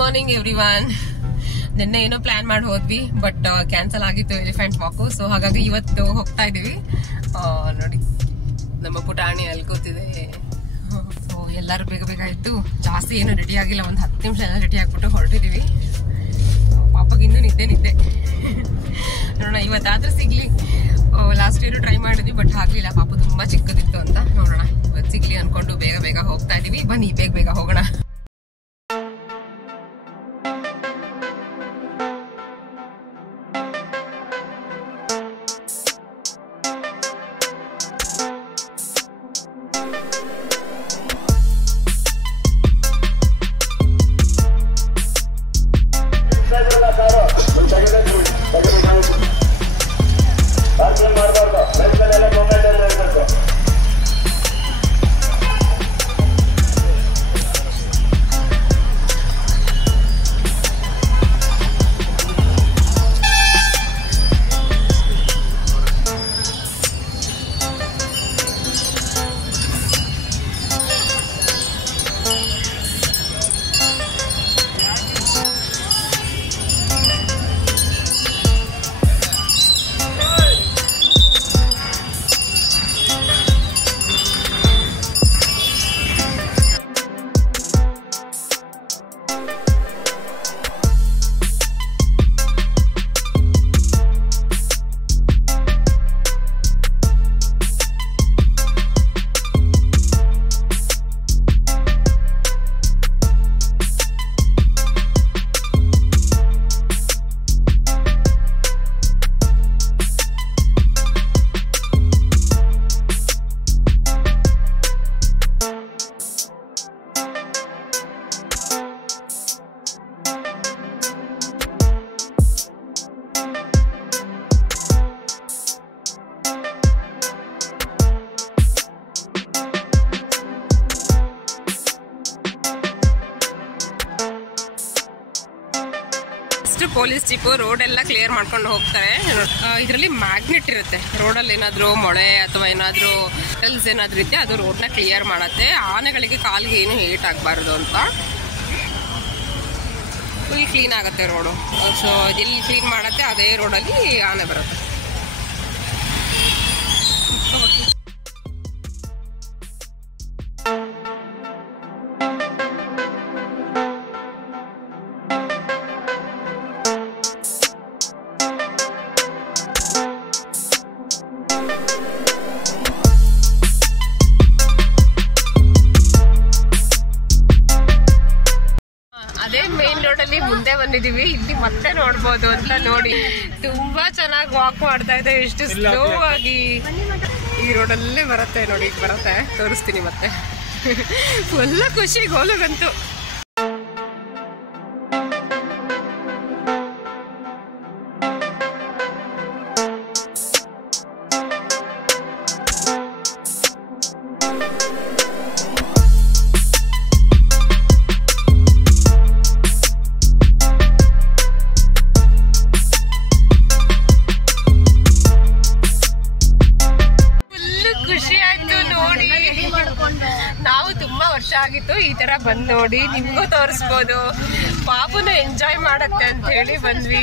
Morning everyone. ನಿನ್ನೆ ಏನೋ plan ಮಾಡಿ ಹೋದ್ವಿ, ಬಟ್ ಕ್ಯಾನ್ಸಲ್ ಆಗಿತ್ತು ಎಲಿಫೆಂಟ್ ವಾಕ್. ಸೊ ಹಾಗಾಗಿ ಇವತ್ತು ಹೋಗ್ತಾ ಇದೀವಿ. ನೋಡಿ ನಮ್ಮ ಪುಟಾಣಿ ಅಲ್ಲಿ ಕೂತಿದೆ. ಸೊ ಎಲ್ಲರೂ ಬೇಗ ಬೇಗ ಇತ್ತು, ಜಾಸ್ತಿ ಏನು ರೆಡಿ ಆಗಿಲ್ಲ, ಒಂದು 10 ನಿಮಿಷ ಎಲ್ಲ ರೆಡಿ ಆಗ್ಬಿಟ್ಟು ಹೊರಟಿದೀವಿ. ಪಾಪಗಿನ್ನೂ ನಿದ್ದೆ ನೋಡೋಣ ಇವತ್ತಾದ್ರೂ ಸಿಗ್ಲಿ. ಲಾಸ್ಟ್ ಇಯರ್ ಟ್ರೈ ಮಾಡಿದ್ವಿ, ಬಟ್ ಆಗ್ಲಿಲ್ಲ, ಪಾಪ ತುಂಬಾ ಚಿಕ್ಕದಿತ್ತು ಅಂತ. ನೋಡೋಣ ಇವತ್ತು ಸಿಗ್ಲಿ ಅನ್ಕೊಂಡು ಬೇಗ ಬೇಗ ಹೋಗ್ತಾ ಇದೀವಿ. ಬನ್ನಿ ಬೇಗ ಬೇಗ ಹೋಗೋಣ. ಪೊಲೀಸ್ ಜೀಪ್ ರೋಡ್ ಎಲ್ಲ ಕ್ಲಿಯರ್ ಮಾಡ್ಕೊಂಡು ಹೋಗ್ತಾರೆ. ಇದರಲ್ಲಿ ಮ್ಯಾಗ್ನೆಟ್ ಇರುತ್ತೆ, ರೋಡಲ್ಲಿ ಏನಾದ್ರು ಮೊಳೆ ಅಥವಾ ಏನಾದ್ರು ಮೆಟಲ್ಸ್ ಏನಾದ್ರು ಇದ್ರೆ ಅದು ರೋಡ್ನ ಕ್ಲಿಯರ್ ಮಾಡತ್ತೆ. ಆನೆಗಳಿಗೆ ಕಾಲಿಗೆ ಏನು ಏಟ್ ಆಗಬಾರ್ದು ಅಂತ ಫುಲ್ ಕ್ಲೀನ್ ಆಗುತ್ತೆ ರೋಡು. ಸೊ ಎಲ್ಲಿ ಕ್ಲೀನ್ ಮಾಡತ್ತೆ ಅದೇ ರೋಡಲ್ಲಿ ಆನೆ ಬರುತ್ತೆ. ಅದೇ ಮೇನ್ ರೋಡ್ ಅಲ್ಲಿ ಮುಂದೆ ಬಂದಿದೀವಿ, ಇಲ್ಲಿ ಮತ್ತೆ ನೋಡ್ಬೋದು ಅಂತ. ನೋಡಿ ತುಂಬಾ ಚೆನ್ನಾಗಿ ವಾಕ್ ಮಾಡ್ತಾ ಇದೆ, ಎಷ್ಟು ಸ್ಲೋ ಆಗಿ ಈ ರೋಡಲ್ಲೇ ಬರುತ್ತೆ. ನೋಡಿ ಈಗ ಬರುತ್ತೆ, ತೋರಿಸ್ತೀನಿ ಮತ್ತೆ. ಫುಲ್ ಖುಷಿ ಗೋಲುಗಂತೂ. ನಾವು ತುಂಬಾ ವರ್ಷ ಆಗಿತ್ತು ಈ ತರ ಬಂದ್ ನೋಡಿ, ನಿಮ್ಗೂ ತೋರಿಸ್ಬೋದು. ಪಾಪುನ ಎಂಜಾಯ್ ಮಾಡತ್ತೆ ಅಂತ ಹೇಳಿ ಬಂದ್ವಿ.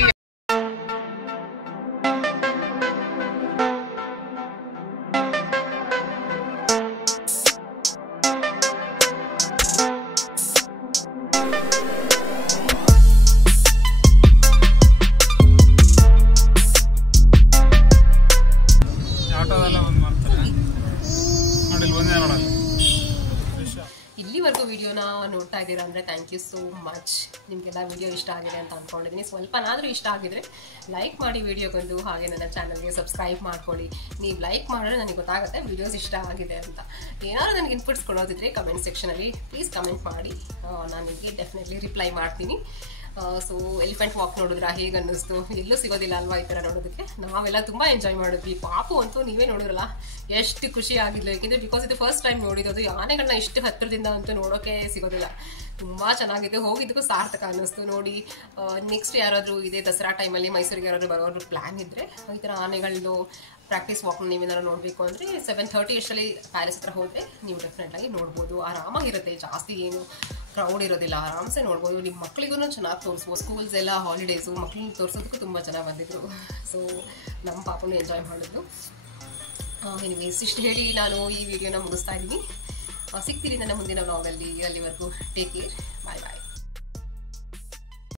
ಇಲ್ಲಿವರೆಗೂ ವಿಡಿಯೋನ ನೋಡ್ತಾ ಇದ್ದೀರಾ ಅಂದರೆ ಥ್ಯಾಂಕ್ ಯು ಸೋ ಮಚ್. ನಿಮಗೆಲ್ಲ ವಿಡಿಯೋ ಇಷ್ಟ ಆಗಿದೆ ಅಂತ ಅಂದ್ಕೊಂಡಿದ್ದೀನಿ. ಸ್ವಲ್ಪನಾದರೂ ಇಷ್ಟ ಆಗಿದ್ರೆ ಲೈಕ್ ಮಾಡಿ ವಿಡಿಯೋಗೊಂದು, ಹಾಗೆ ನನ್ನ ಚಾನಲ್ಗೆ ಸಬ್ಸ್ಕ್ರೈಬ್ ಮಾಡ್ಕೊಳ್ಳಿ. ನೀವು ಲೈಕ್ ಮಾಡಿದ್ರೆ ನನಗೆ ಗೊತ್ತಾಗುತ್ತೆ ವಿಡಿಯೋಸ್ ಇಷ್ಟ ಆಗಿದೆ ಅಂತ. ಏನಾದರೂ ನನಗೆ ಇನ್ಪುಟ್ಸ್ ಕೊಡೋದಿದ್ರೆ ಕಮೆಂಟ್ ಸೆಕ್ಷನಲ್ಲಿ ಪ್ಲೀಸ್ ಕಮೆಂಟ್ ಮಾಡಿ, ನಾನು ನಿಮಗೆ ಡೆಫಿನೆಟ್ಲಿ ರಿಪ್ಲೈ ಮಾಡ್ತೀನಿ. ಸೊ ಎಲಿಫೆಂಟ್ ವಾಕ್ ನೋಡಿದ್ರ ಹೇಗೆ ಅನ್ನಿಸ್ತು? ಎಲ್ಲೂ ಸಿಗೋದಿಲ್ಲ ಅಲ್ವಾ ಈ ಥರ ನೋಡೋದಕ್ಕೆ. ನಾವೆಲ್ಲ ತುಂಬ ಎಂಜಾಯ್ ಮಾಡಿದ್ವಿ. ಪಾಪು ಅಂತೂ ನೀವೇ ನೋಡಿದ್ರಲ್ಲ ಎಷ್ಟು ಖುಷಿ ಆಗಿದ್ಲು, ಯಾಕೆಂದರೆ ಬಿಕಾಸ್ ಇದು ಫಸ್ಟ್ ಟೈಮ್ ನೋಡಿರೋದು. ಆನೆಗಳನ್ನ ಇಷ್ಟು ಹತ್ತಿರದಿಂದ ಅಂತೂ ನೋಡೋಕೆ ಸಿಗೋದಿಲ್ಲ. ತುಂಬ ಚೆನ್ನಾಗಿದೆ, ಹೋಗಿದ್ದಕ್ಕೂ ಸಾರ್ಥಕ ಅನ್ನಿಸ್ತು. ನೋಡಿ ನೆಕ್ಸ್ಟ್ ಯಾರಾದರೂ ಇದೇ ದಸರಾ ಟೈಮಲ್ಲಿ ಮೈಸೂರಿಗೆ ಯಾರಾದರೂ ಬರೋರು ಪ್ಲ್ಯಾನ್ ಇದ್ದರೆ ಈ ಥರ ಆನೆಗಳದ್ದು ಪ್ರಾಕ್ಟೀಸ್ ವಾಕ್ನ ನೀವೇನಾದ್ರು ನೋಡಬೇಕು ಅಂದರೆ 7:30 ಅಷ್ಟರಲ್ಲಿ ಪ್ಯಾಲೇಸ್ ಹತ್ರ ಹೋದರೆ ನೀವು ಡೆಫಿನೆಟ್ಲಾಗಿ ನೋಡ್ಬೋದು. ಆರಾಮಾಗಿರುತ್ತೆ, ಜಾಸ್ತಿ ಏನು ಕ್ರೌಡ್ ಇರೋದಿಲ್ಲ, ಆರಾಮ್ಸೆ ನೋಡ್ಬೋದು. ನಿಮ್ಮ ಮಕ್ಕಳಿಗೂ ಚೆನ್ನಾಗಿ ತೋರಿಸ್ಬೋದು. ಸ್ಕೂಲ್ಸ್ ಎಲ್ಲ ಹಾಲಿಡೇಸು, ಮಕ್ಳನ್ನ ತೋರಿಸೋದಕ್ಕೂ ತುಂಬ ಚೆನ್ನಾಗಿ ಬಂದಿದ್ರು. ಸೊ ನಮ್ಮ ಪಾಪನೂ ಎಂಜಾಯ್ ಮಾಡಿದ್ರು. ಎನಿವೇಸ್ ಇಷ್ಟು ಹೇಳಿ ನಾನು ಈ ವಿಡಿಯೋನ ಮುಗಿಸ್ತಾ ಇದ್ದೀನಿ. ಸಿಗ್ತೀನಿ ನನ್ನ ಮುಂದಿನ ವ್ಲಾಗಲ್ಲಿ. ಅಲ್ಲಿವರೆಗೂ ಟೇಕ್ ಕೇರ್.